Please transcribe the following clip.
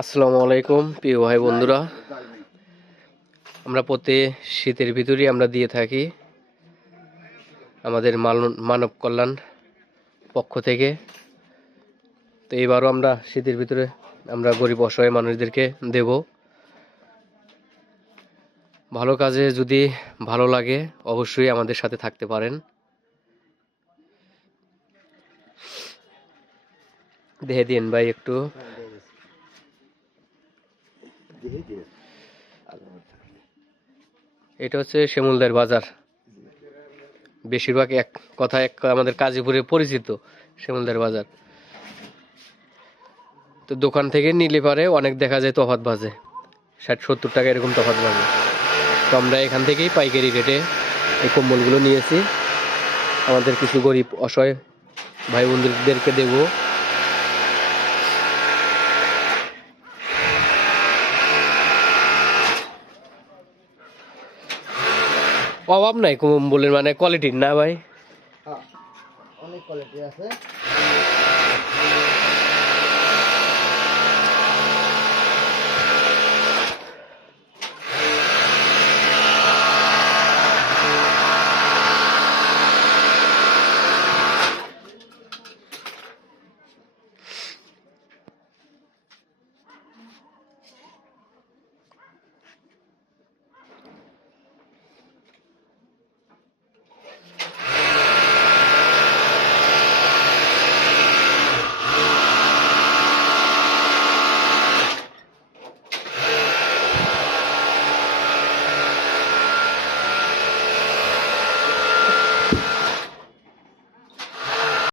আসসালামু আলাইকুম প্রিয় ভাই বন্ধুরা, আমরা প্রতি শীতের ভিতরেই আমরা দিয়ে থাকি আমাদের মানব কল্যাণ পক্ষ থেকে। তো এবারও আমরা শীতের ভিতরে আমরা গরিব অসহায় মানুষদেরকে দেব। ভালো কাজে যদি ভালো লাগে অবশ্যই আমাদের সাথে থাকতে পারেন। দেখে দিন ভাই একটু। এটা হচ্ছে শিমুলদের বাজার, বেশিরভাগ আমাদের কাজীপুরে পরিচিত শিমুলদের বাজার। তো দোকান থেকে নিলে পারে অনেক দেখা যায় তফাৎ বাজে, 60-70 টাকা এরকম তফাৎ বাজে। তো আমরা এখান থেকেই পাইকারি রেটে এই কম্বলগুলো নিয়েছি, আমাদের কিছু গরিব অসহায় ভাই বোনদেরকে দেব। অভাব নাই কম্বলের, মানে কোয়ালিটির না ভাই, অনেক কোয়ালিটি আছে।